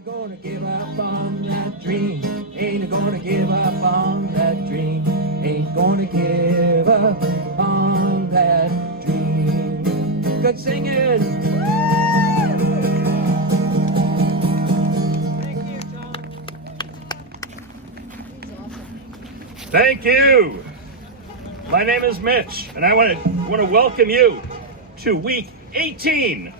Ain't gonna give up on that dream. Ain't gonna give up on that dream. Ain't gonna give up on that dream. Good singing. Thank you, Tom. Thank you. My name is Mitch, and I want to welcome you to week 18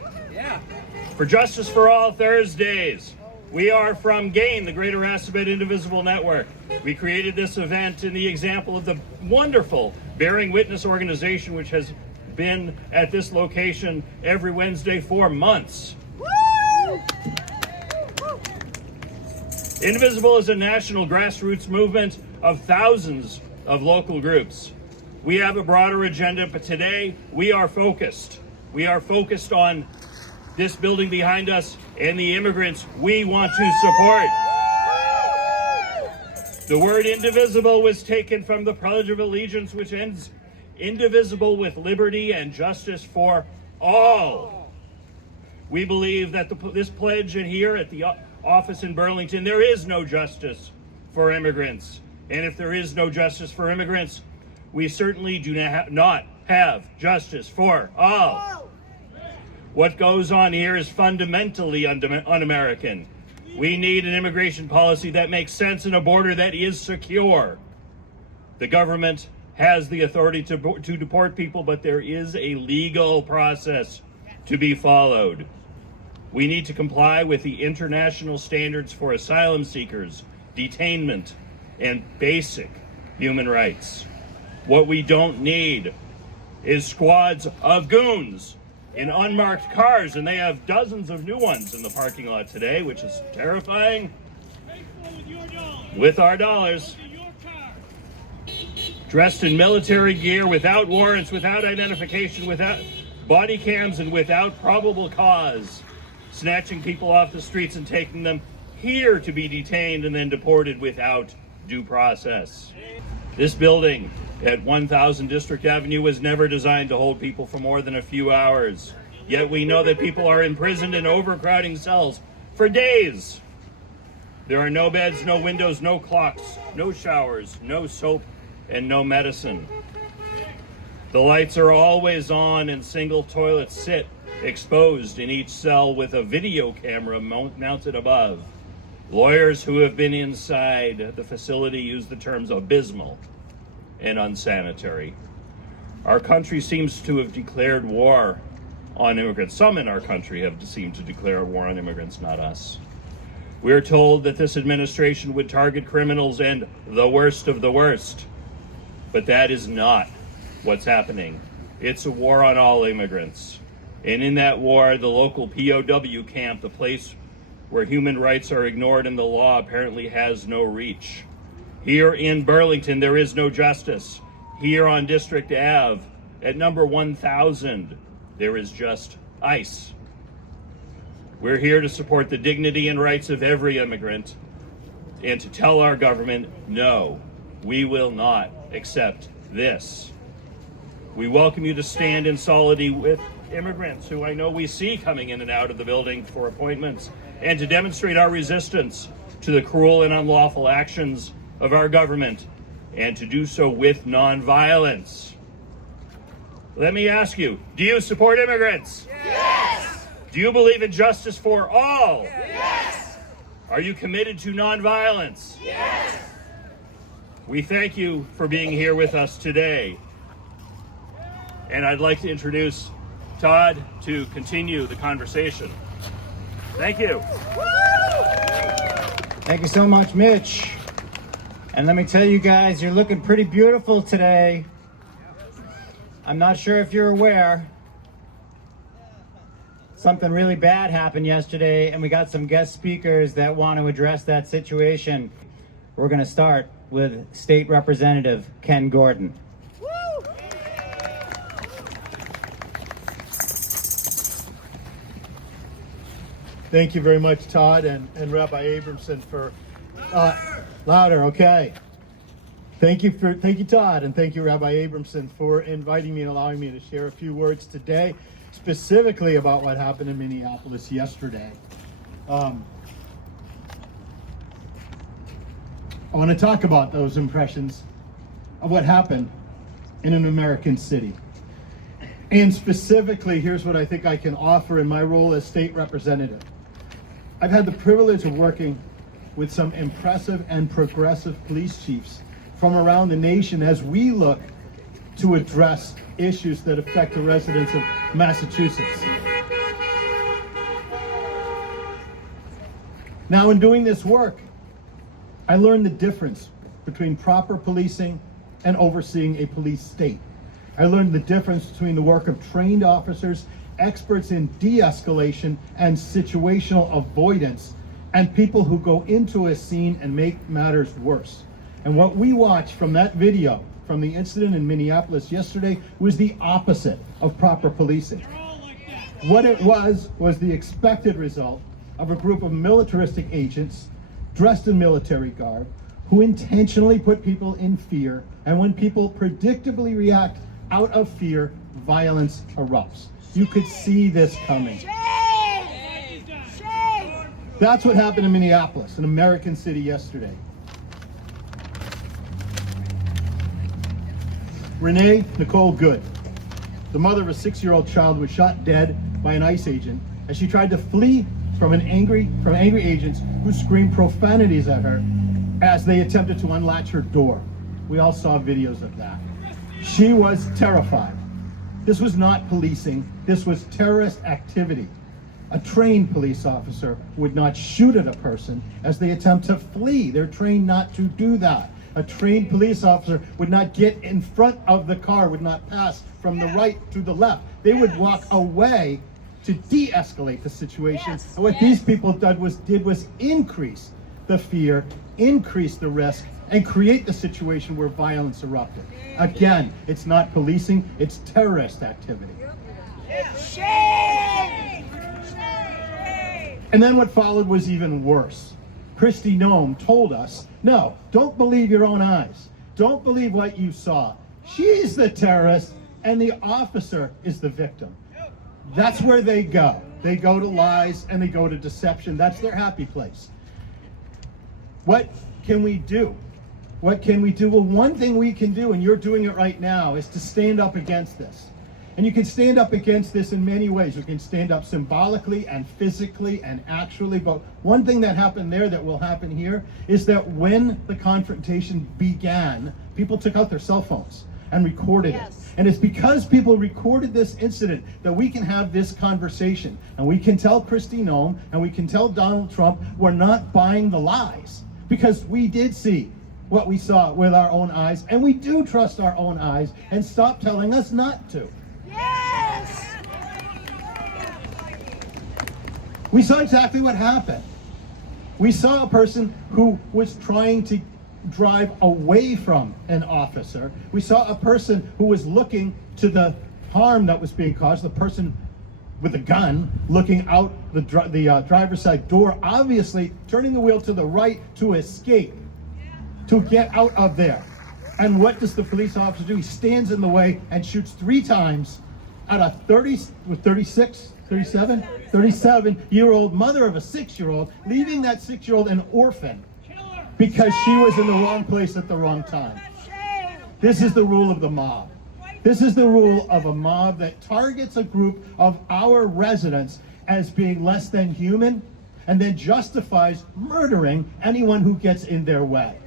for Justice for All Thursdays. We are from GAIN, the Greater Assabet Indivisible Network. We created this event in the example of the wonderful Bearing Witness organization, which has been at this location every Wednesday for months. Woo! Indivisible is a national grassroots movement of thousands of local groups. We have a broader agenda, but today we are focused. We are focused on this building behind us and the immigrants we want to support. The word indivisible was taken from the Pledge of Allegiance, which ends indivisible with liberty and justice for all. We believe that this pledge, and here at the office in Burlington, there is no justice for immigrants. And if there is no justice for immigrants, we certainly do not have justice for all. What goes on here is fundamentally un-American. We need an immigration policy that makes sense and a border that is secure. The government has the authority to deport people, but there is a legal process to be followed. We need to comply with the international standards for asylum seekers, detainment, and basic human rights. What we don't need is squads of goons in unmarked cars, and they have dozens of new ones in the parking lot today, which is terrifying. With our dollars. Dressed in military gear, without warrants, without identification, without body cams, and without probable cause, snatching people off the streets and taking them here to be detained and then deported without due process. This building at 1000 District Avenue was never designed to hold people for more than a few hours. Yet we know that people are imprisoned in overcrowding cells for days. There are no beds, no windows, no clocks, no showers, no soap, and no medicine. The lights are always on and single toilets sit exposed in each cell with a video camera mounted above. Lawyers who have been inside the facility use the terms abysmal and unsanitary. Our country seems to have declared war on immigrants. Some in our country have seemed to declare war on immigrants, not us. We're told that this administration would target criminals and the worst of the worst. But that is not what's happening. It's a war on all immigrants. And in that war, the local POW camp, the place where human rights are ignored and the law apparently has no reach. Here in Burlington, there is no justice. Here on District Ave, at number 1000, there is just ICE. We're here to support the dignity and rights of every immigrant and to tell our government, no, we will not accept this. We welcome you to stand in solidarity with immigrants who I know we see coming in and out of the building for appointments, and to demonstrate our resistance to the cruel and unlawful actions of our government, and to do so with nonviolence. Let me ask you, do you support immigrants? Yes! Do you believe in justice for all? Yes! Are you committed to nonviolence? Yes! We thank you for being here with us today. And I'd like to introduce Todd to continue the conversation. Thank you. Thank you so much, Mitch. And let me tell you guys, you're looking pretty beautiful today. I'm not sure if you're aware, something really bad happened yesterday, and we got some guest speakers that want to address that situation. We're going to start with State Representative Ken Gordon. Thank you very much, Todd and Rabbi Abramson for louder. Okay. Thank you, Todd, and thank you, Rabbi Abramson, for inviting me and allowing me to share a few words today, specifically about what happened in Minneapolis yesterday. I want to talk about those impressions of what happened in an American city. And specifically, here's what I think I can offer in my role as state representative. I've had the privilege of working with some impressive and progressive police chiefs from around the nation as we look to address issues that affect the residents of Massachusetts. Now, in doing this work, I learned the difference between proper policing and overseeing a police state. I learned the difference between the work of trained officers, experts in de-escalation and situational avoidance, and people who go into a scene and make matters worse. And what we watched from that video, from the incident in Minneapolis yesterday, was the opposite of proper policing. What it was the expected result of a group of militaristic agents dressed in military garb who intentionally put people in fear, and when people predictably react out of fear, violence erupts. You could see this coming. Shame! Shame! That's what happened in Minneapolis, an American city, yesterday. Renee Nicole Good, the mother of a 6-year-old child, was shot dead by an ICE agent as she tried to flee from angry agents who screamed profanities at her as they attempted to unlatch her door. We all saw videos of that. She was terrified. This was not policing, this was terrorist activity. A trained police officer would not shoot at a person as they attempt to flee. They're trained not to do that. A trained police officer would not get in front of the car, would not pass from the right to the left. They would walk away to de-escalate the situation. Yes. And what these people did was increase the fear, increase the risk, and create the situation where violence erupted. Again, it's not policing, it's terrorist activity. Shame! Shame! And then what followed was even worse. Kristi Noem told us, no, don't believe your own eyes. Don't believe what you saw. She's the terrorist and the officer is the victim. That's where they go. They go to lies and they go to deception. That's their happy place. What can we do? What can we do? Well, one thing we can do, and you're doing it right now, is to stand up against this. And you can stand up against this in many ways. You can stand up symbolically and physically and actually. But one thing that happened there that will happen here is that when the confrontation began, people took out their cell phones and recorded it. And it's because people recorded this incident that we can have this conversation. And we can tell Kristi Noem and we can tell Donald Trump we're not buying the lies. Because we did see what we saw with our own eyes, and we do trust our own eyes, and stop telling us not to. Yes! We saw exactly what happened. We saw a person who was trying to drive away from an officer. We saw a person who was looking to the harm that was being caused, the person with a gun looking out the driver's side door, obviously turning the wheel to the right to escape, to get out of there. And what does the police officer do? He stands in the way and shoots 3 times at a 37-year-old mother of a 6-year-old, leaving that 6-year-old an orphan because she was in the wrong place at the wrong time. This is the rule of the mob. This is the rule of a mob that targets a group of our residents as being less than human and then justifies murdering anyone who gets in their way.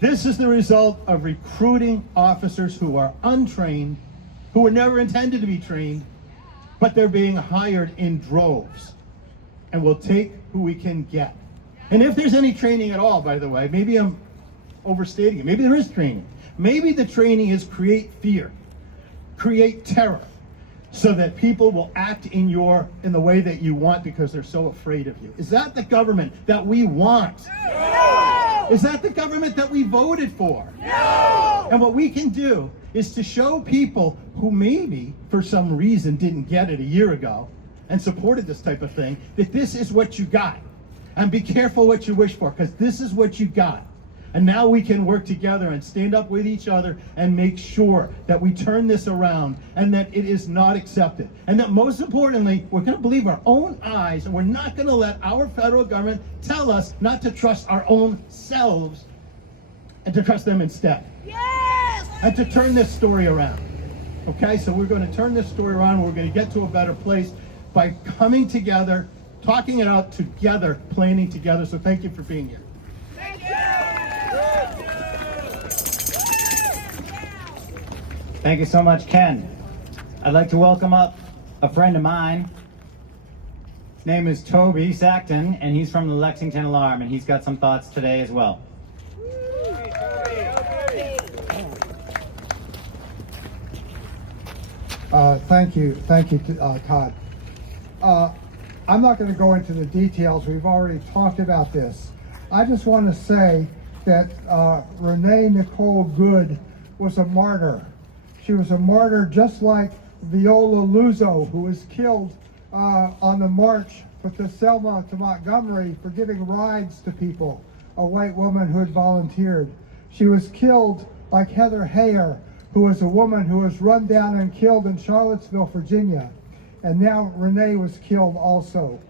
This is the result of recruiting officers who are untrained, who were never intended to be trained, but they're being hired in droves. And we'll take who we can get. And if there's any training at all, by the way, maybe I'm overstating it. Maybe there is training. Maybe the training is create fear, create terror, so that people will act in the way that you want because they're so afraid of you. Is that the government that we want? No! Is that the government that we voted for? No! And what we can do is to show people who maybe for some reason didn't get it a year ago and supported this type of thing, that this is what you got. And be careful what you wish for, because this is what you got. And now we can work together and stand up with each other and make sure that we turn this around and that it is not accepted. And that most importantly, we're going to believe our own eyes, and we're not going to let our federal government tell us not to trust our own selves and to trust them instead. Yes! And to turn this story around. Okay, so we're going to turn this story around. We're going to get to a better place by coming together, talking it out together, planning together. So thank you for being here. Thank you! Thank you so much, Ken. I'd like to welcome up a friend of mine. His name is Toby Sackton, and he's from the Lexington Alarm, and he's got some thoughts today as well. Thank you, Todd. I'm not going to go into the details. We've already talked about this. I just want to say that Renee Nicole Good was a martyr. She was a martyr just like Viola Luzo, who was killed on the march with the Selma to Montgomery for giving rides to people, a white woman who had volunteered. She was killed like Heather Heyer, who was a woman who was run down and killed in Charlottesville, Virginia. And now Renee was killed also.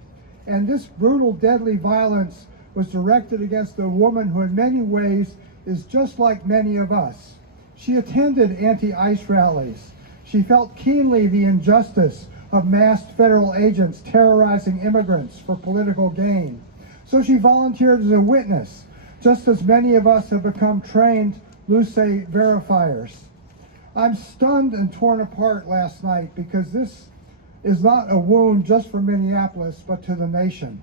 And this brutal, deadly violence was directed against a woman who in many ways is just like many of us. She attended anti-ICE rallies. She felt keenly the injustice of masked federal agents terrorizing immigrants for political gain. So she volunteered as a witness, just as many of us have become trained Luce verifiers. I'm stunned and torn apart last night because this is not a wound just for Minneapolis, but to the nation.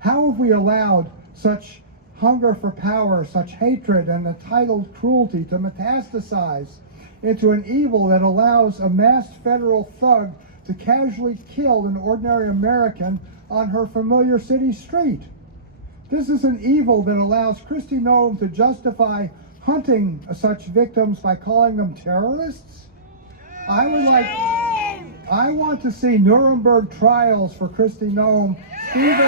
How have we allowed such hunger for power, such hatred and entitled cruelty to metastasize into an evil that allows a masked federal thug to casually kill an ordinary American on her familiar city street? This is an evil that allows Kristi Noem to justify hunting such victims by calling them terrorists. I want to see Nuremberg trials for Kristi Noem, Stephen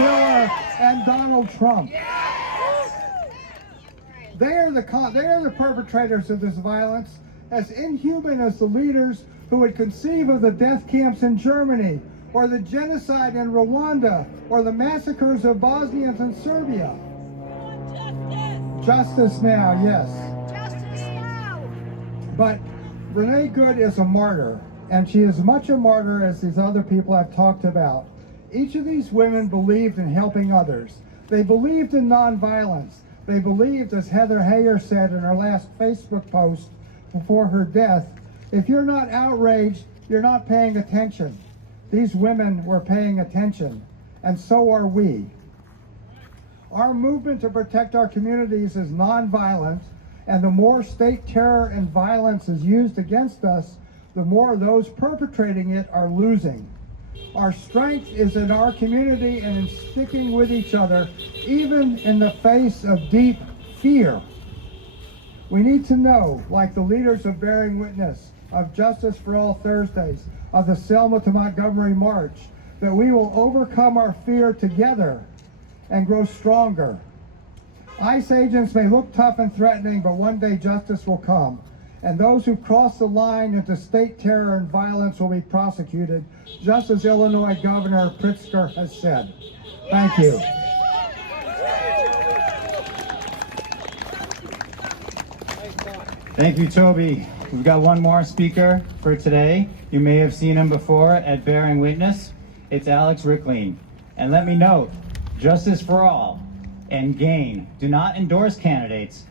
Miller, and Donald Trump. They are the perpetrators of this violence, as inhuman as the leaders who would conceive of the death camps in Germany, or the genocide in Rwanda, or the massacres of Bosnians in Serbia. Justice now, yes. Justice now! But Renee Good is a martyr, and she is much a martyr as these other people I've talked about. Each of these women believed in helping others. They believed in nonviolence. They believed, as Heather Heyer said in her last Facebook post before her death, if you're not outraged, you're not paying attention. These women were paying attention, and so are we. Our movement to protect our communities is nonviolent, and the more state terror and violence is used against us, the more those perpetrating it are losing. Our strength is in our community and in sticking with each other, even in the face of deep fear. We need to know, like the leaders of Bearing Witness, of Justice for All Thursdays, of the Selma to Montgomery March, that we will overcome our fear together and grow stronger. ICE agents may look tough and threatening, but one day justice will come, and those who cross the line into state terror and violence will be prosecuted, just as Illinois Governor Pritzker has said. Thank you. Thank you, Toby. We've got one more speaker for today. You may have seen him before at Bearing Witness. It's Alex Rickleen. And let me note, Justice for All and GAIN do not endorse candidates,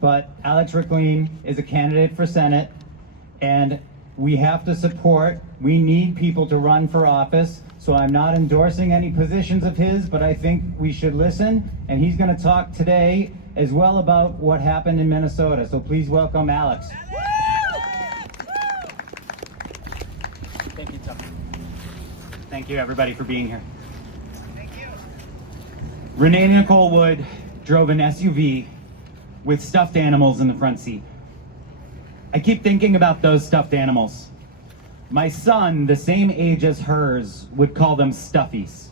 but Alex Rickleen is a candidate for Senate, and we have to support, we need people to run for office, so I'm not endorsing any positions of his, but I think we should listen, and he's going to talk today as well about what happened in Minnesota. So please welcome Alex. Thank you, Tom. Thank you, everybody, for being here. Thank you. Renee Nicole Wood drove an SUV with stuffed animals in the front seat. I keep thinking about those stuffed animals. My son, the same age as hers, would call them stuffies.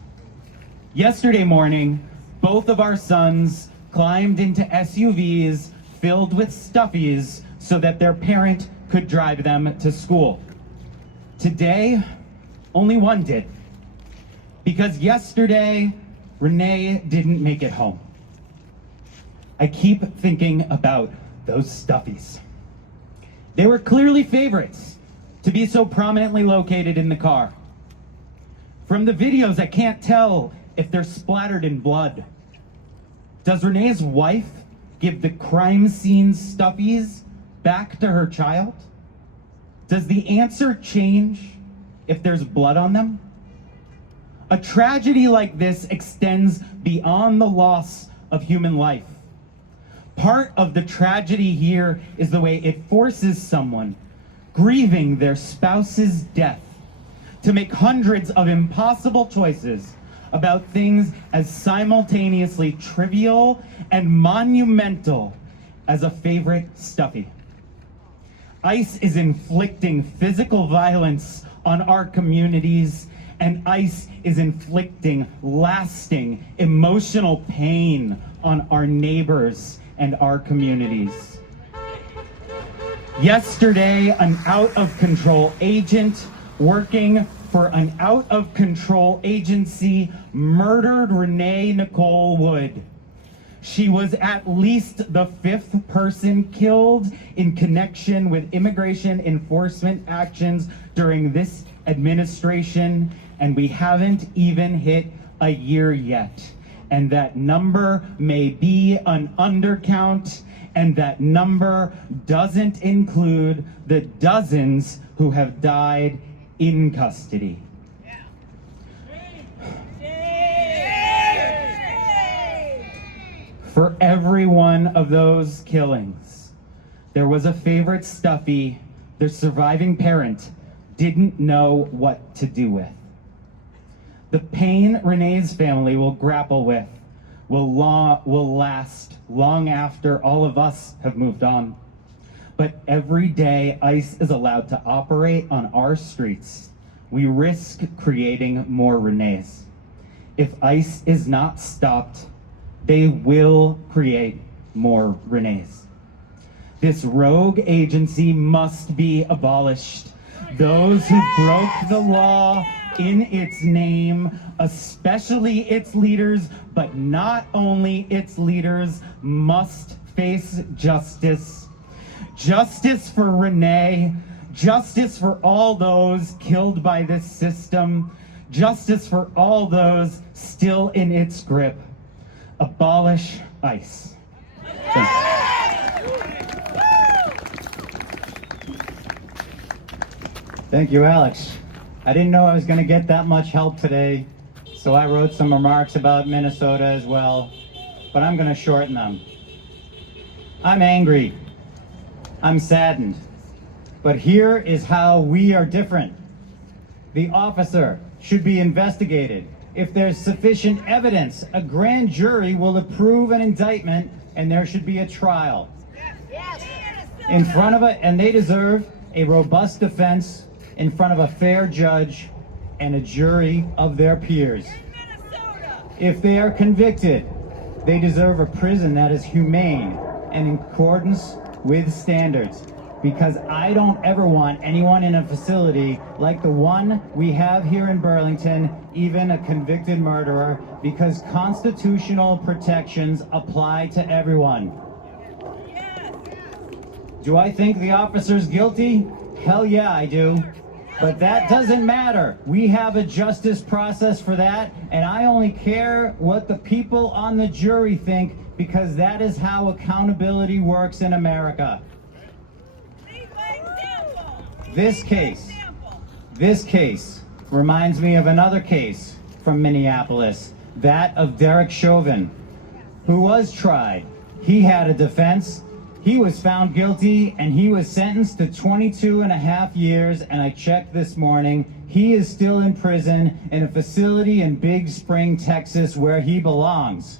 Yesterday morning, both of our sons climbed into SUVs filled with stuffies so that their parent could drive them to school. Today, only one did. Because yesterday, Renee didn't make it home. I keep thinking about those stuffies. They were clearly favorites to be so prominently located in the car. From the videos, I can't tell if they're splattered in blood. Does Renee's wife give the crime scene stuffies back to her child? Does the answer change if there's blood on them? A tragedy like this extends beyond the loss of human life. Part of the tragedy here is the way it forces someone grieving their spouse's death to make hundreds of impossible choices about things as simultaneously trivial and monumental as a favorite stuffy. ICE is inflicting physical violence on our communities, and ICE is inflicting lasting emotional pain on our neighbors and our communities. Yesterday, an out-of-control agent working for an out-of-control agency murdered Renee Nicole Wood. She was at least the 5th person killed in connection with immigration enforcement actions during this administration, and we haven't even hit a year yet. And that number may be an undercount, and that number doesn't include the dozens who have died in custody. For every one of those killings, there was a favorite stuffy their surviving parent didn't know what to do with. The pain Renee's family will grapple with will last long after all of us have moved on. But every day ICE is allowed to operate on our streets, we risk creating more Renees. If ICE is not stopped, they will create more Renees. This rogue agency must be abolished. Those who broke the law in its name, especially its leaders, but not only its leaders, must face justice. Justice for Renee, justice for all those killed by this system, justice for all those still in its grip. Abolish ICE. Thank you, Alex. I didn't know I was going to get that much help today, so I wrote some remarks about Minnesota as well, but I'm going to shorten them. I'm angry. I'm saddened. But here is how we are different. The officer should be investigated. If there's sufficient evidence, a grand jury will approve an indictment and there should be a trial. In front of and they deserve a robust defense in front of a fair judge and a jury of their peers. If they are convicted, they deserve a prison that is humane and in accordance with standards. Because I don't ever want anyone in a facility like the one we have here in Burlington, even a convicted murderer, because constitutional protections apply to everyone. Do I think the officer's guilty? Hell yeah, I do. But that doesn't matter. We have a justice process for that, and I only care what the people on the jury think, because that is how accountability works in America. This case reminds me of another case from Minneapolis, that of Derek Chauvin, who was tried. He had a defense. He was found guilty and he was sentenced to 22.5 years, and I checked this morning, he is still in prison in a facility in Big Spring, Texas, where he belongs.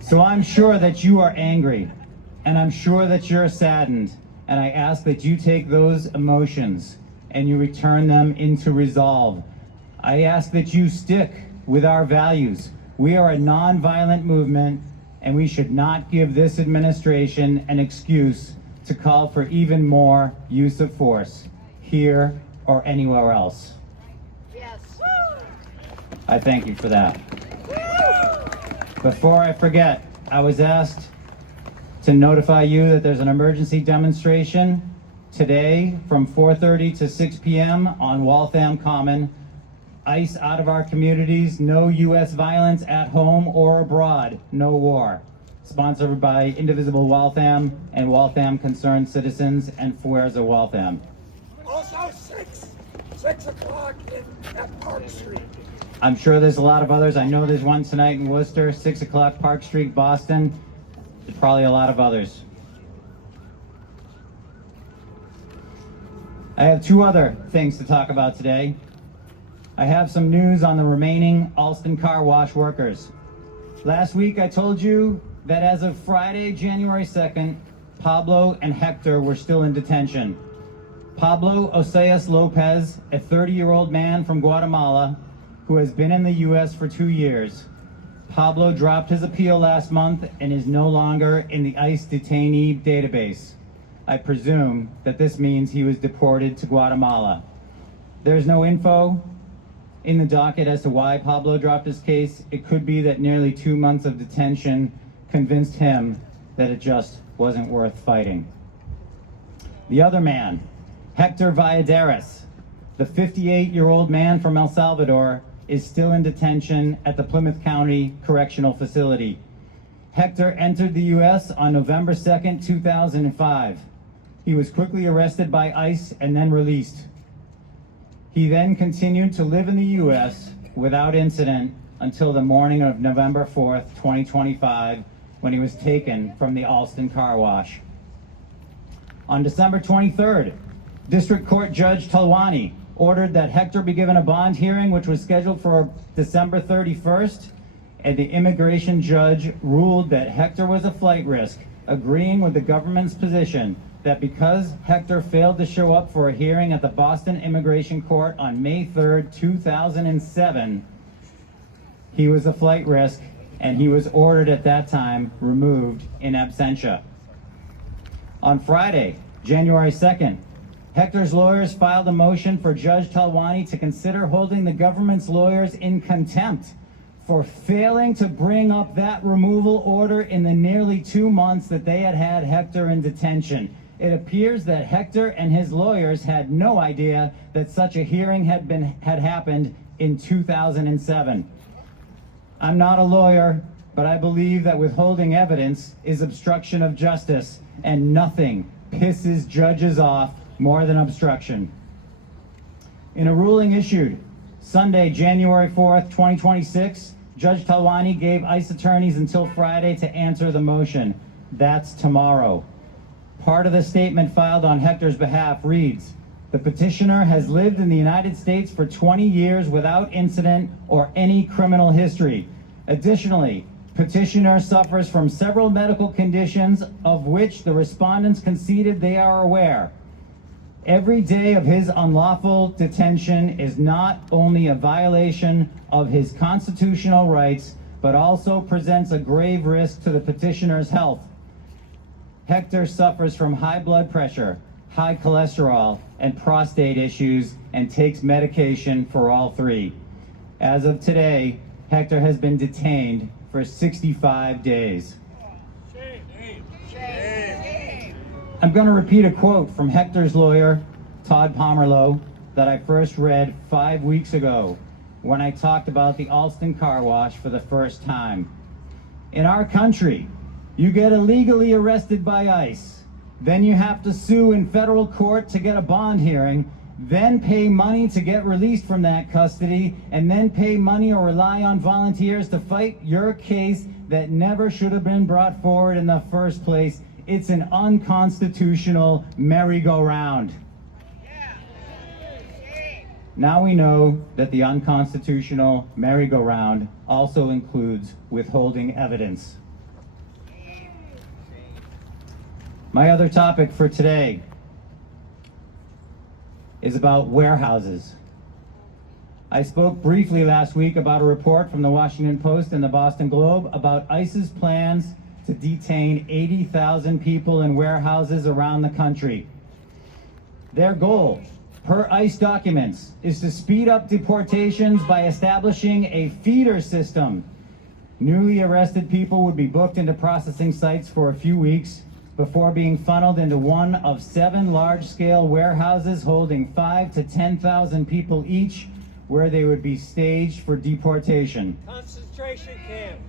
So I'm sure that you are angry, and I'm sure that you're saddened, and I ask that you take those emotions and you return them into resolve. I ask that you stick with our values, We are a nonviolent movement, and we should not give this administration an excuse to call for even more use of force, here or anywhere else. Yes. I thank you for that. Before I forget, I was asked to notify you that there's an emergency demonstration today from 4:30 to 6 p.m. on Waltham Common. ICE out of our communities, no U.S. violence at home or abroad, no war. Sponsored by Indivisible Waltham and Waltham Concerned Citizens and Fuerza Waltham. Also 6 o'clock at Park Street. I'm sure there's a lot of others. I know there's one tonight in Worcester, 6 o'clock Park Street, Boston. There's probably a lot of others. I have two other things to talk about today. I have some news on the remaining Alston Car Wash workers. Last week I told you that as of Friday, January 2nd, Pablo and Hector were still in detention. Pablo Oseas Lopez, a 30-year-old man from Guatemala who has been in the U.S. for 2 years. Pablo dropped his appeal last month and is no longer in the ICE detainee database. I presume that this means he was deported to Guatemala. There's no info in the docket as to why Pablo dropped his case. It could be that nearly 2 months of detention convinced him that it just wasn't worth fighting. The other man, Hector Valladares, the 58-year-old man from El Salvador, is still in detention at the Plymouth County Correctional Facility. Hector entered the U.S. on November 2nd, 2005. He was quickly arrested by ICE and then released. He then continued to live in the U.S. without incident until the morning of November 4th, 2025, when he was taken from the Alston Car Wash. On December 23rd, District Court Judge Talwani ordered that Hector be given a bond hearing, which was scheduled for December 31st, and the immigration judge ruled that Hector was a flight risk, agreeing with the government's position that because Hector failed to show up for a hearing at the Boston Immigration Court on May 3rd, 2007, he was a flight risk, and he was ordered at that time removed in absentia. On Friday, January 2nd, Hector's lawyers filed a motion for Judge Talwani to consider holding the government's lawyers in contempt for failing to bring up that removal order in the nearly 2 months that they had had Hector in detention. It appears that Hector and his lawyers had no idea that such a hearing had happened in 2007. I'm not a lawyer, but I believe that withholding evidence is obstruction of justice, and nothing pisses judges off more than obstruction. In a ruling issued Sunday, January 4th, 2026, Judge Talwani gave ICE attorneys until Friday to answer the motion. That's tomorrow. Part of the statement filed on Hector's behalf reads, "The petitioner has lived in the United States for 20 years without incident or any criminal history. Additionally, petitioner suffers from several medical conditions of which the respondents conceded they are aware. Every day of his unlawful detention is not only a violation of his constitutional rights, but also presents a grave risk to the petitioner's health. Hector suffers from high blood pressure, high cholesterol, and prostate issues, and takes medication for all three. As of today, Hector has been detained for 65 days. I'm going to repeat a quote from Hector's lawyer, Todd Pomerlow, that I first read 5 weeks ago when I talked about the Alston Car Wash for the first time. In our country, you get illegally arrested by ICE, then you have to sue in federal court to get a bond hearing, then pay money to get released from that custody, and then pay money or rely on volunteers to fight your case that never should have been brought forward in the first place. It's an unconstitutional merry-go-round. Now we know that the unconstitutional merry-go-round also includes withholding evidence. My other topic for today is about warehouses. I spoke briefly last week about a report from the Washington Post and the Boston Globe about ICE's plans to detain 80,000 people in warehouses around the country. Their goal, per ICE documents, is to speed up deportations by establishing a feeder system. Newly arrested people would be booked into processing sites for a few weeks before being funneled into one of 7 large-scale warehouses holding 5,000 to 10,000 people each, where they would be staged for deportation. Concentration camps.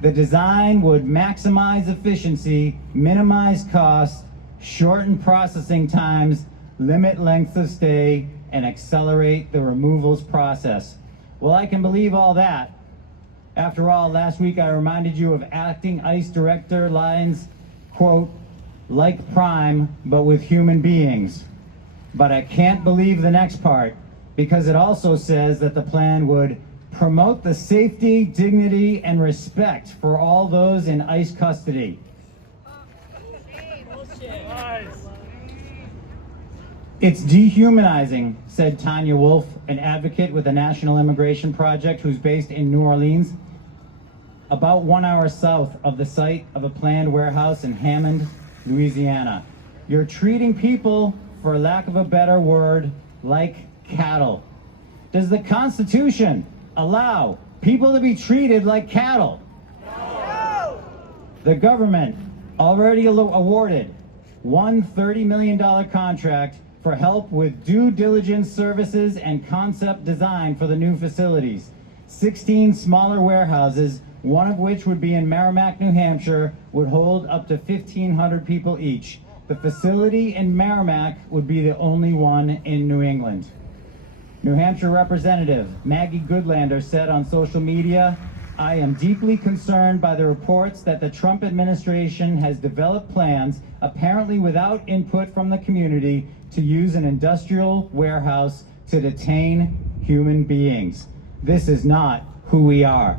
The design would maximize efficiency, minimize costs, shorten processing times, limit lengths of stay, and accelerate the removals process. Well, I can believe all that. After all, last week I reminded you of acting ICE Director Lyons' quote, "like Prime, but with human beings." But I can't believe the next part, because it also says that the plan would promote the safety, dignity, and respect for all those in ICE custody. It's dehumanizing, said Tanya Wolf, an advocate with the National Immigration Project who's based in New Orleans, about 1 hour south of the site of a planned warehouse in Hammond, Louisiana. You're treating people, for lack of a better word, like cattle. Does the Constitution allow people to be treated like cattle? No. The government already awarded one $30 million contract for help with due diligence services and concept design for the new facilities. 16 smaller warehouses, one of which would be in Merrimack, New Hampshire, would hold up to 1,500 people each. The facility in Merrimack would be the only one in New England. New Hampshire Representative Maggie Goodlander said on social media, "I am deeply concerned by the reports that the Trump administration has developed plans, apparently without input from the community, to use an industrial warehouse to detain human beings. This is not who we are."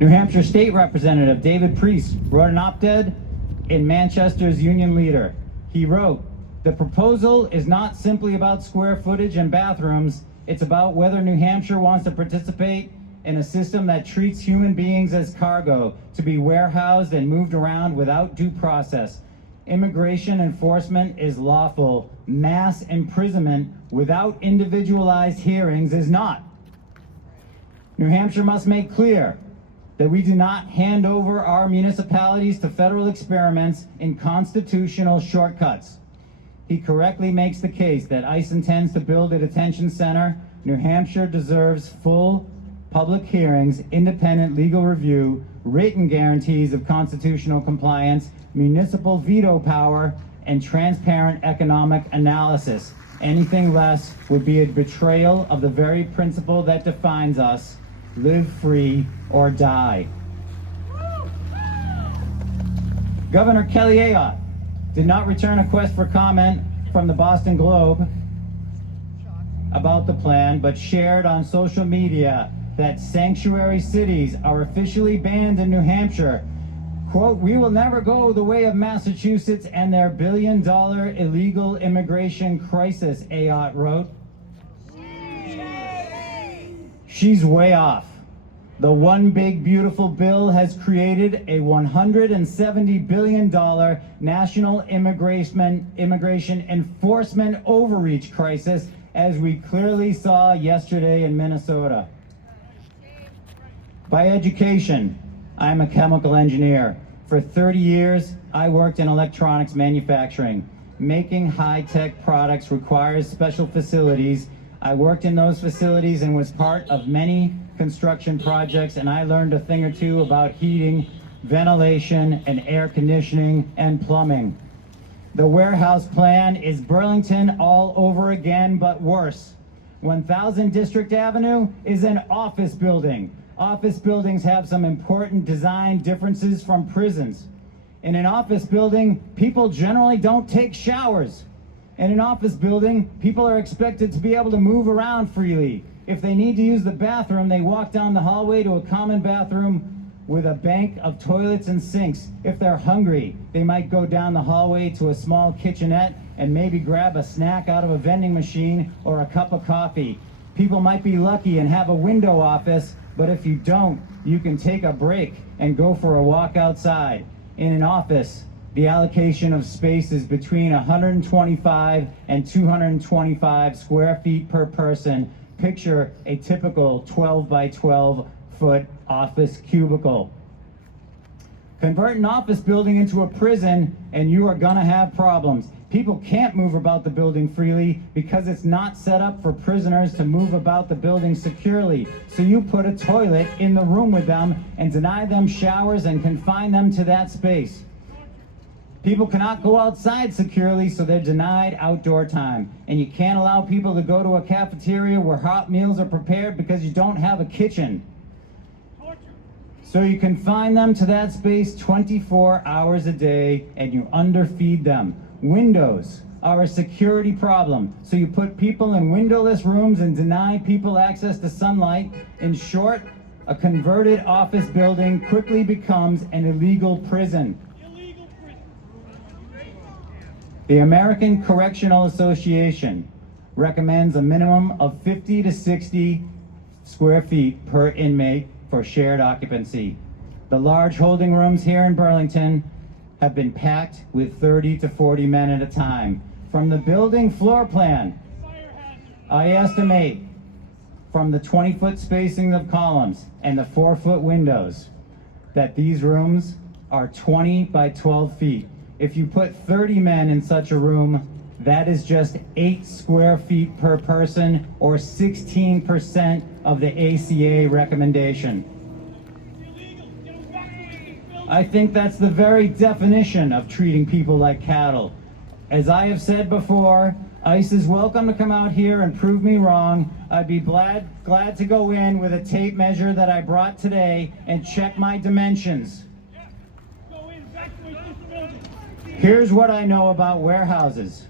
New Hampshire State Representative David Priest wrote an op-ed in Manchester's Union Leader. He wrote, "The proposal is not simply about square footage and bathrooms, it's about whether New Hampshire wants to participate in a system that treats human beings as cargo, to be warehoused and moved around without due process. Immigration enforcement is lawful. Mass imprisonment without individualized hearings is not. New Hampshire must make clear that we do not hand over our municipalities to federal experiments in constitutional shortcuts." He correctly makes the case that ICE intends to build a detention center. New Hampshire deserves full public hearings, independent legal review, written guarantees of constitutional compliance, municipal veto power, and transparent economic analysis. Anything less would be a betrayal of the very principle that defines us: live free or die. Governor Kelly Ayotte did not return a request for comment from the Boston Globe about the plan, but shared on social media that sanctuary cities are officially banned in New Hampshire. Quote, "We will never go the way of Massachusetts and their billion-dollar illegal immigration crisis," Ayotte wrote. She's way off. The One Big Beautiful Bill has created a $170 billion national immigration enforcement overreach crisis, as we clearly saw yesterday in Minnesota. By education, I'm a chemical engineer. For 30 years, I worked in electronics manufacturing. Making high-tech products requires special facilities. I worked in those facilities and was part of many construction projects, and I learned a thing or two about heating, ventilation, and air conditioning and plumbing. The warehouse plan is Burlington all over again, but worse. 1000 District Avenue is an office building. Office buildings have some important design differences from prisons. In an office building, people generally don't take showers. In an office building, people are expected to be able to move around freely. If they need to use the bathroom, they walk down the hallway to a common bathroom with a bank of toilets and sinks. If they're hungry, they might go down the hallway to a small kitchenette and maybe grab a snack out of a vending machine or a cup of coffee. People might be lucky and have a window office, but if you don't, you can take a break and go for a walk outside. In an office, the allocation of space is between 125 and 225 square feet per person. Picture a typical 12 by 12 foot office cubicle. Convert an office building into a prison and you are gonna have problems. People can't move about the building freely because it's not set up for prisoners to move about the building securely. So you put a toilet in the room with them and deny them showers and confine them to that space. People cannot go outside securely, so they're denied outdoor time. And you can't allow people to go to a cafeteria where hot meals are prepared because you don't have a kitchen. So you confine them to that space 24 hours a day and you underfeed them. Windows are a security problem, so you put people in windowless rooms and deny people access to sunlight. In short, a converted office building quickly becomes an illegal prison. The American Correctional Association recommends a minimum of 50 to 60 square feet per inmate for shared occupancy. The large holding rooms here in Burlington have been packed with 30 to 40 men at a time. From the building floor plan, I estimate from the 20-foot spacing of columns and the 4-foot windows that these rooms are 20 by 12 feet. If you put 30 men in such a room, that is just 8 square feet per person, or 16% of the ACA recommendation. I think that's the very definition of treating people like cattle. As I have said before, ICE is welcome to come out here and prove me wrong. I'd be glad to go in with a tape measure that I brought today and check my dimensions. Here's what I know about warehouses.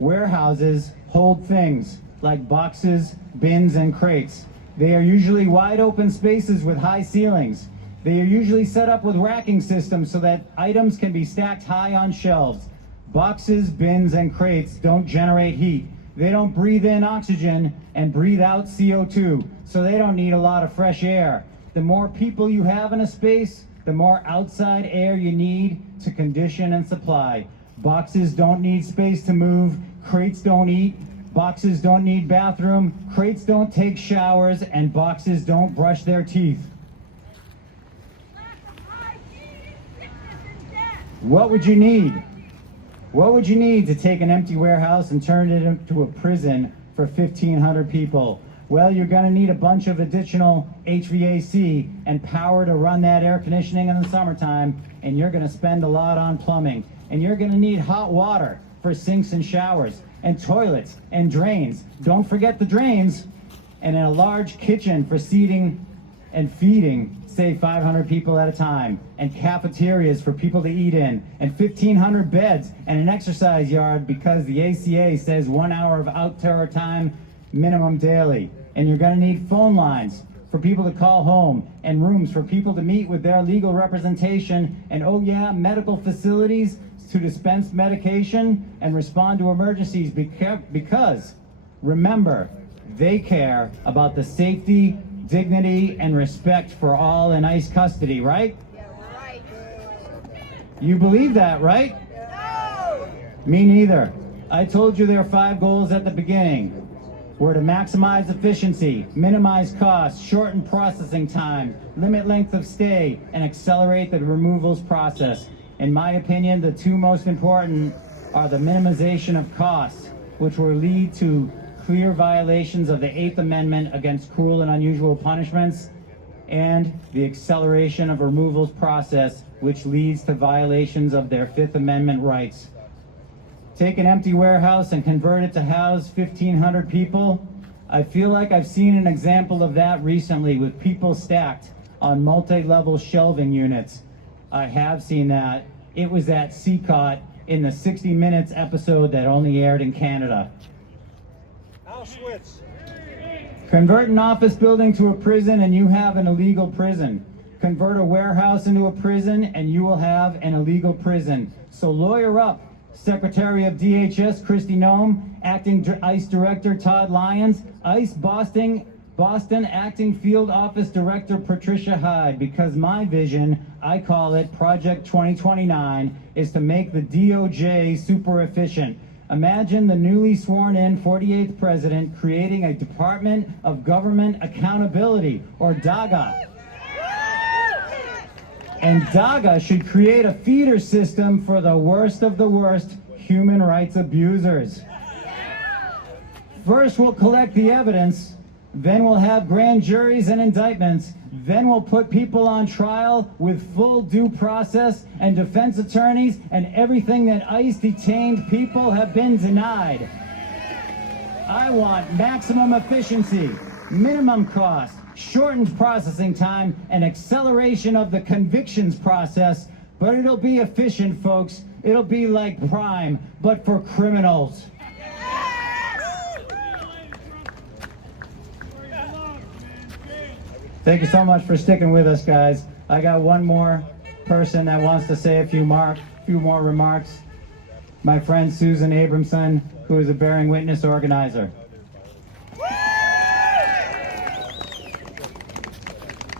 Warehouses hold things like boxes, bins, and crates. They are usually wide open spaces with high ceilings. They are usually set up with racking systems so that items can be stacked high on shelves. Boxes, bins, and crates don't generate heat. They don't breathe in oxygen and breathe out CO2, so they don't need a lot of fresh air. The more people you have in a space, the more outside air you need to condition and supply. Boxes don't need space to move, crates don't eat, boxes don't need bathroom, crates don't take showers, and boxes don't brush their teeth. What would you need? What would you need to take an empty warehouse and turn it into a prison for 1,500 people? Well, you're going to need a bunch of additional HVAC and power to run that air conditioning in the summertime, and you're going to spend a lot on plumbing. And you're going to need hot water for sinks and showers, and toilets and drains. Don't forget the drains. And a large kitchen for seating and feeding, say 500 people at a time, and cafeterias for people to eat in, and 1,500 beds, and an exercise yard because the ACA says 1 hour of outdoor time minimum daily. And you're going to need phone lines for people to call home, and rooms for people to meet with their legal representation, and oh yeah, medical facilities to dispense medication and respond to emergencies, because remember, they care about the safety, dignity, and respect for all in ICE custody, right? Yeah, right. You believe that, right? No! Me neither. I told you there are 5 goals at the beginning. We're to maximize efficiency, minimize costs, shorten processing time, limit length of stay, and accelerate the removals process. In my opinion, the 2 most important are the minimization of costs, which will lead to clear violations of the 8th Amendment against cruel and unusual punishments, and the acceleration of removals process, which leads to violations of their 5th Amendment rights. Take an empty warehouse and convert it to house 1,500 people. I feel like I've seen an example of that recently with people stacked on multi-level shelving units. I have seen that. It was at CCOT in the 60 Minutes episode that only aired in Canada. Auschwitz. Convert an office building to a prison and you have an illegal prison. Convert a warehouse into a prison and you will have an illegal prison. So lawyer up, Secretary of DHS Kristi Noem, Acting ICE Director Todd Lyons, ICE Boston Acting Field Office Director Patricia Hyde, because my vision, I call it Project 2029, is to make the DOJ super efficient. Imagine the newly sworn in 48th president creating a Department of Government Accountability, or DAGA. And DAGA should create a feeder system for the worst of the worst human rights abusers. First, we'll collect the evidence, then we'll have grand juries and indictments, then we'll put people on trial with full due process and defense attorneys and everything that ICE detained people have been denied. I want maximum efficiency, minimum cost, shortened processing time, and acceleration of the convictions process, but it'll be efficient, folks. It'll be like Prime, but for criminals. Thank you so much for sticking with us, guys. I got one more person that wants to say a few more remarks. My friend Susan Abramson, who is a bearing witness organizer.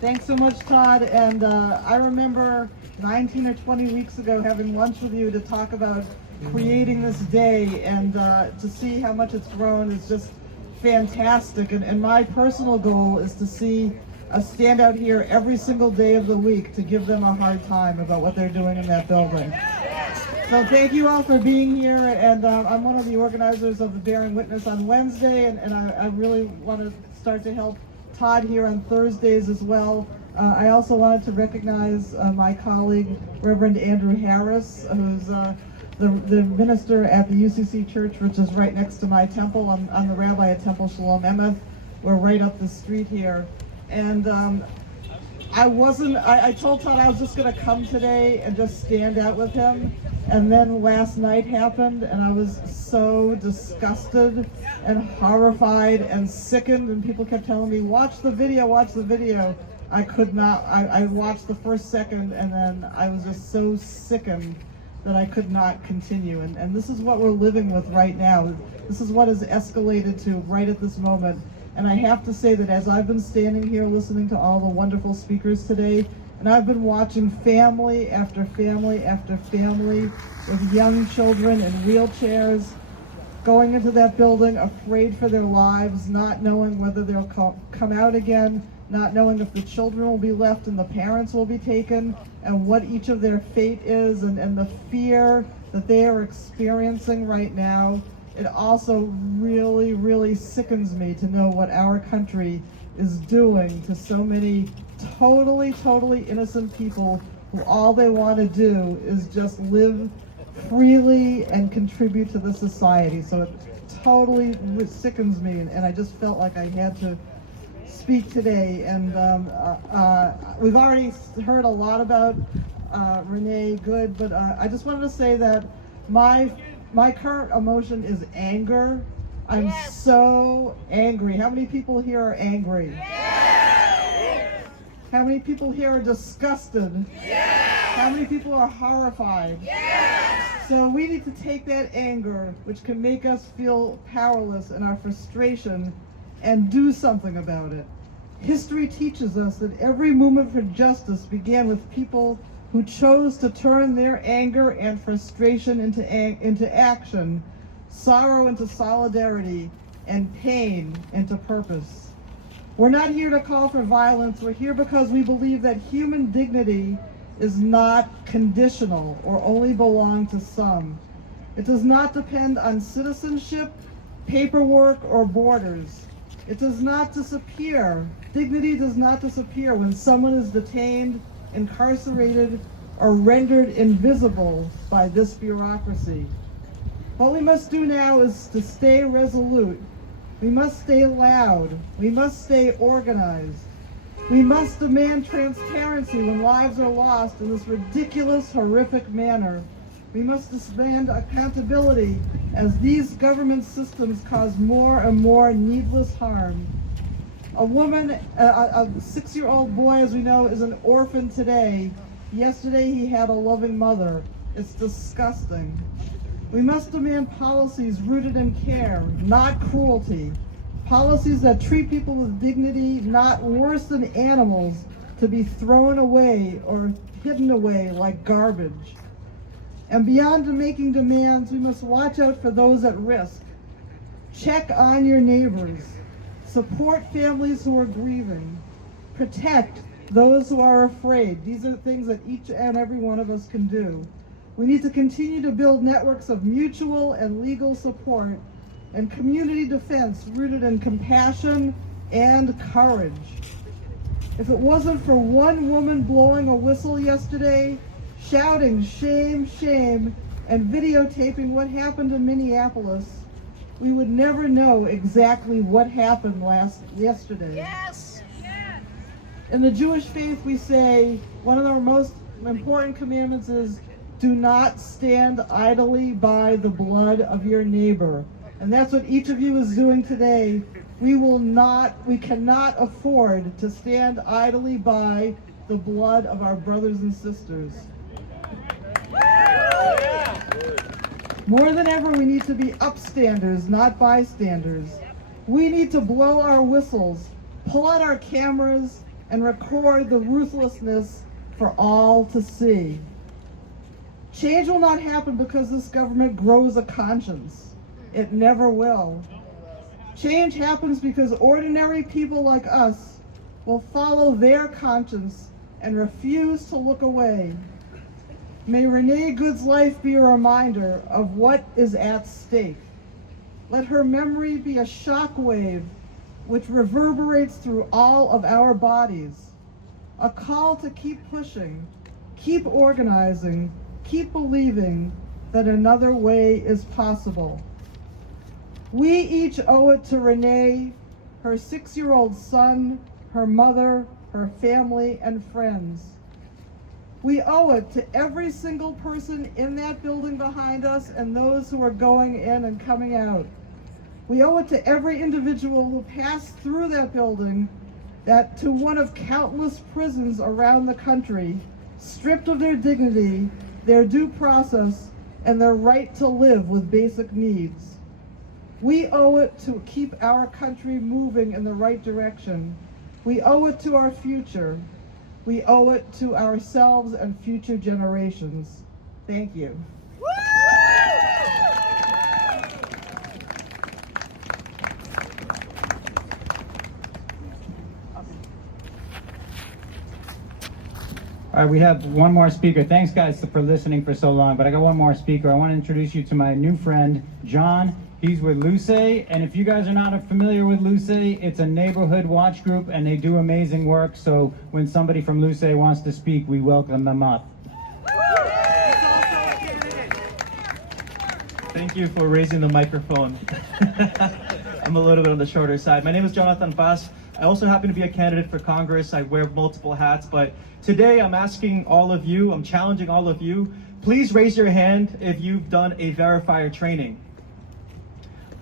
Thanks so much, Todd. And I remember 19 or 20 weeks ago having lunch with you to talk about creating this day, and to see how much it's grown is just fantastic. And my personal goal is to see us stand out here every single day of the week to give them a hard time about what they're doing in that building. So thank you all for being here, and I'm one of the organizers of the Bearing Witness on Wednesday, and I really want to start to help Todd here on Thursdays as well. I also wanted to recognize my colleague, Reverend Andrew Harris, who's the minister at the UCC Church, which is right next to my temple. I'm the rabbi at Temple Shalom Emeth. We're right up the street here. And I told Todd I was just going to come today and just stand out with him. And then last night happened, and I was so disgusted and horrified and sickened, and people kept telling me, watch the video, watch the video. I could not. I watched the first second, and then I was just so sickened that I could not continue. And this is what we're living with right now. This is what has escalated to right at this moment. And I have to say that as I've been standing here listening to all the wonderful speakers today, and I've been watching family after family after family with young children in wheelchairs going into that building afraid for their lives, not knowing whether they'll come out again, not knowing if the children will be left and the parents will be taken, and what each of their fate is, and the fear that they are experiencing right now. It also really, really sickens me to know what our country is doing to so many totally, totally innocent people who all they want to do is just live freely and contribute to the society. So it totally sickens me, and I just felt like I had to speak today. And we've already heard a lot about Renee Good, but I just wanted to say that my current emotion is anger. I'm so angry. How many people here are angry? How many people here are disgusted? How many people are horrified? So we need to take that anger, which can make us feel powerless, and our frustration, and do something about it. History teaches us that every movement for justice began with people who chose to turn their anger and frustration into action, sorrow into solidarity, and pain into purpose. We're not here to call for violence. We're here because we believe that human dignity is not conditional or only belong to some. It does not depend on citizenship, paperwork, or borders. It does not disappear. Dignity does not disappear when someone is detained, incarcerated, or rendered invisible by this bureaucracy. What we must do now is to stay resolute. We must stay loud. We must stay organized. We must demand transparency when lives are lost in this ridiculous, horrific manner. We must demand accountability as these government systems cause more and more needless harm. A 6-year-old boy, as we know, is an orphan today. Yesterday he had a loving mother. It's disgusting. We must demand policies rooted in care, not cruelty. Policies that treat people with dignity, not worse than animals to be thrown away or hidden away like garbage. And beyond making demands, we must watch out for those at risk. Check on your neighbors. Support families who are grieving. Protect those who are afraid. These are things that each and every one of us can do. We need to continue to build networks of mutual and legal support and community defense rooted in compassion and courage. If it wasn't for one woman blowing a whistle yesterday, shouting shame, shame, and videotaping what happened in Minneapolis, we would never know exactly what happened yesterday. Yes. Yes. In the Jewish faith, we say one of our most important commandments is do not stand idly by the blood of your neighbor. And that's what each of you is doing today. We cannot afford to stand idly by the blood of our brothers and sisters. More than ever, we need to be upstanders, not bystanders. We need to blow our whistles, pull out our cameras, and record the ruthlessness for all to see. Change will not happen because this government grows a conscience. It never will. Change happens because ordinary people like us will follow their conscience and refuse to look away. May Renee Good's life be a reminder of what is at stake. Let her memory be a shockwave which reverberates through all of our bodies. A call to keep pushing, keep organizing, keep believing that another way is possible. We each owe it to Renee, her 6-year-old son, her mother, her family, and friends. We owe it to every single person in that building behind us and those who are going in and coming out. We owe it to every individual who passed through that building, that to one of countless prisons around the country, stripped of their dignity, their due process, and their right to live with basic needs. We owe it to keep our country moving in the right direction. We owe it to our future. We owe it to ourselves and future generations. Thank you. All right, we have one more speaker. Thanks, guys, for listening for so long, but I got one more speaker. I want to introduce you to my new friend, John. He's with Luce, and if you guys are not familiar with Luce, it's a neighborhood watch group, and they do amazing work, so when somebody from Luce wants to speak, we welcome them up. Thank you for raising the microphone. I'm a little bit on the shorter side. My name is Jonathan Paz. I also happen to be a candidate for Congress. I wear multiple hats, but today I'm asking all of you, I'm challenging all of you, please raise your hand if you've done a verifier training.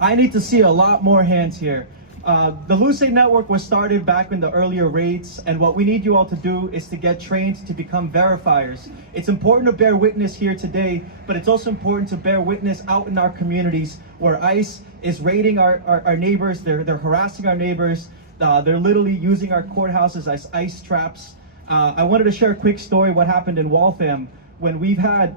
I need to see a lot more hands here. The Luce Network was started back in the earlier raids, and what we need you all to do is to get trained to become verifiers. It's important to bear witness here today, but it's also important to bear witness out in our communities where ICE is raiding our neighbors, they're harassing our neighbors, they're literally using our courthouses as ICE traps. I wanted to share a quick story what happened in Waltham. When we had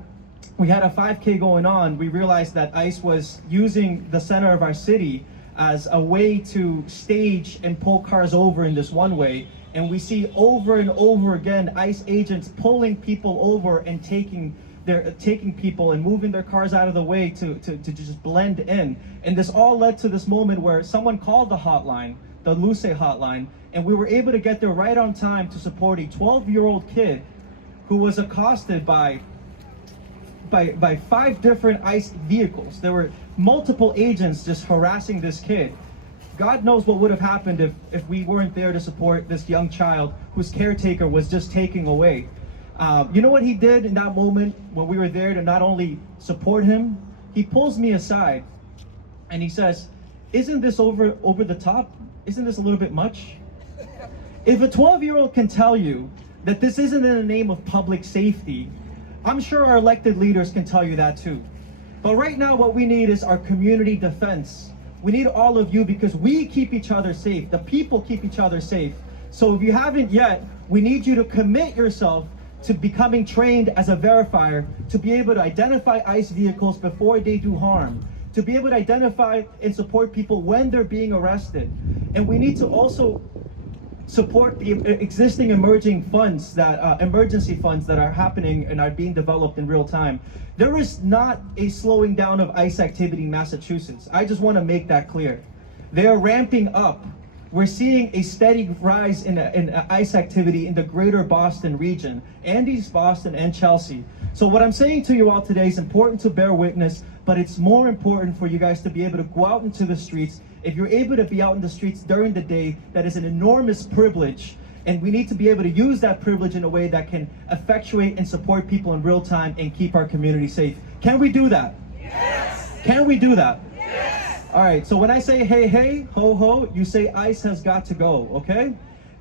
a 5K going on, we realized that ICE was using the center of our city as a way to stage and pull cars over in this one way. And we see over and over again ICE agents pulling people over and taking people and moving their cars out of the way to just blend in. And this all led to this moment where someone called the hotline, the Luce hotline, and we were able to get there right on time to support a 12-year-old kid who was accosted by 5 different ICE vehicles. There were multiple agents just harassing this kid. God knows what would have happened if we weren't there to support this young child whose caretaker was just taking away. You know what he did in that moment when we were there to not only support him? He pulls me aside and he says, "Isn't this over the top? Isn't this a little bit much?" If a 12-year-old can tell you that this isn't in the name of public safety, I'm sure our elected leaders can tell you that too. But right now what we need is our community defense. We need all of you because we keep each other safe. The people keep each other safe. So if you haven't yet, we need you to commit yourself to becoming trained as a verifier, to be able to identify ICE vehicles before they do harm, to be able to identify and support people when they're being arrested. And we need to also support the existing emerging funds that emergency funds that are happening and are being developed in real time. There is not a slowing down of ICE activity in Massachusetts. I just want to make that clear. They are ramping up. We're seeing a steady rise in ICE activity in the greater Boston region, and East Boston and Chelsea. So what I'm saying to you all today is important to bear witness, but it's more important for you guys to be able to go out into the streets. If you're able to be out in the streets during the day, that is an enormous privilege, and we need to be able to use that privilege in a way that can effectuate and support people in real time and keep our community safe. Can we do that? Yes! Can we do that? Yes! All right, so when I say hey, hey, ho, ho, you say ICE has got to go, okay?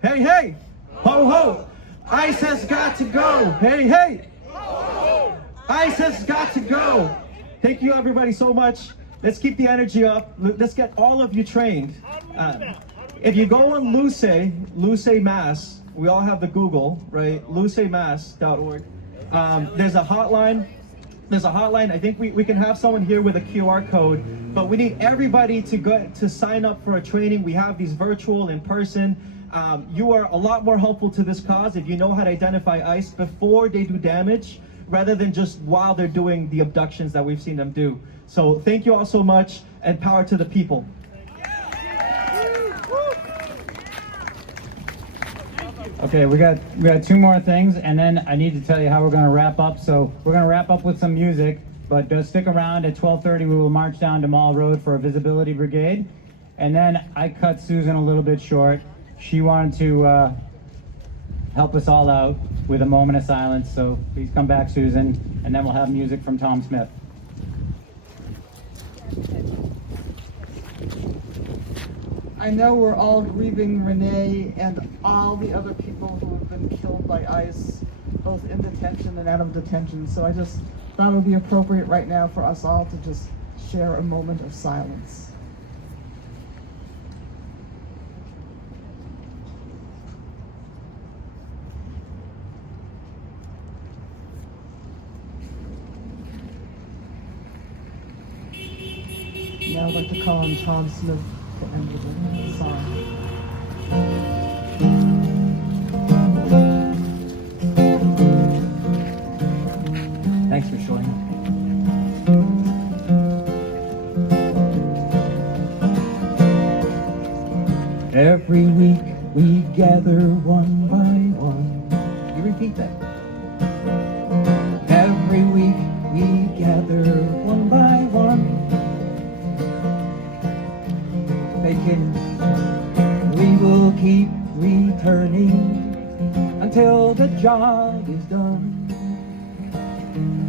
Hey, hey, ho, ho, ICE has got to go. Hey, hey, ho, ho, ICE has got to go. Thank you everybody so much. Let's keep the energy up. Let's get all of you trained. If you go on Luce Mass, we all have the Google, right? lucemass.org. There's a hotline. I think we can have someone here with a QR code, but we need everybody to sign up for a training. We have these virtual, in person. You are a lot more helpful to this cause if you know how to identify ICE before they do damage, rather than just while they're doing the abductions that we've seen them do. So thank you all so much, and power to the people. Okay, we got 2 more things, and then I need to tell you how we're going to wrap up. So we're going to wrap up with some music, but stick around. At 12:30 we will march down to Mall Road for a visibility brigade, and then I cut Susan a little bit short. She wanted to help us all out with a moment of silence, so please come back, Susan, and then we'll have music from Tom Smith. I know we're all grieving Renee and all the other people who have been killed by ICE, both in detention and out of detention. So I just thought it would be appropriate right now for us all to just share a moment of silence. Now I'd like to call on Tom Smith to end with a song. Thanks for showing up. Every week we gather one by one. You repeat that. Every week we gather one by one. We will keep returning until the job is done.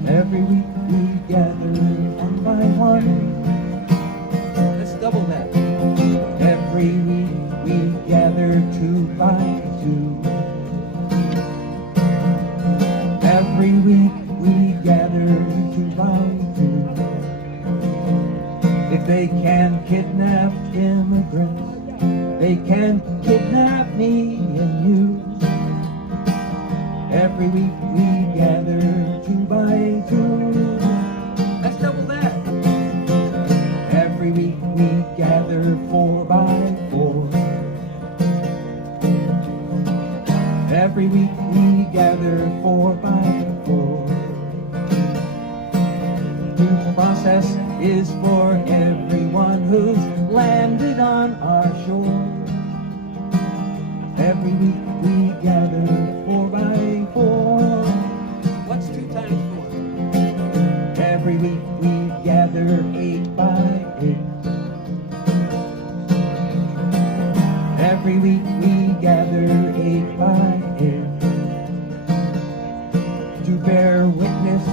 Every week we gather one by one. Let's double that. Every week we gather 2 by 2. Every week we gather 2 by 2. If they can kidnap immigrants, they can kidnap me and you. Every week we gather 2 by 2. Let's double that. Every week we gather 4 by 4. Every week we gather 4 by 4. Due process is for everyone who's landed on our shore. Every week we gather 4 by 4. What's 2 times 4? Every week we gather 8 by 8. Every week we gather 8 by 8. To bear witness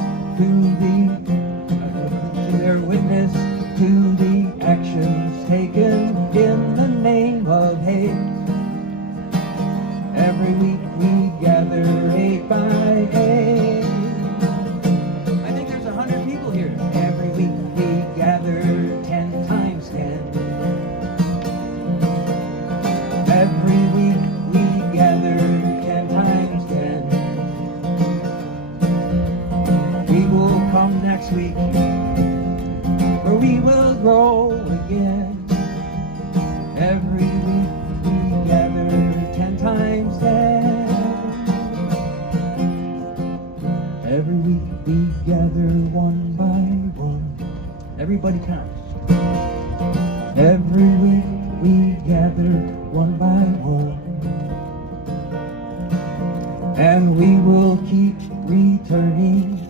to the actions taken in the name of hate. Every week we gather 8 by 8. I think there's 100 people here. Every week Every week we gather one by one, and we will keep returning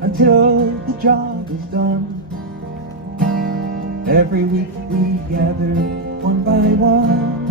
until the job is done. Every week we gather one by one.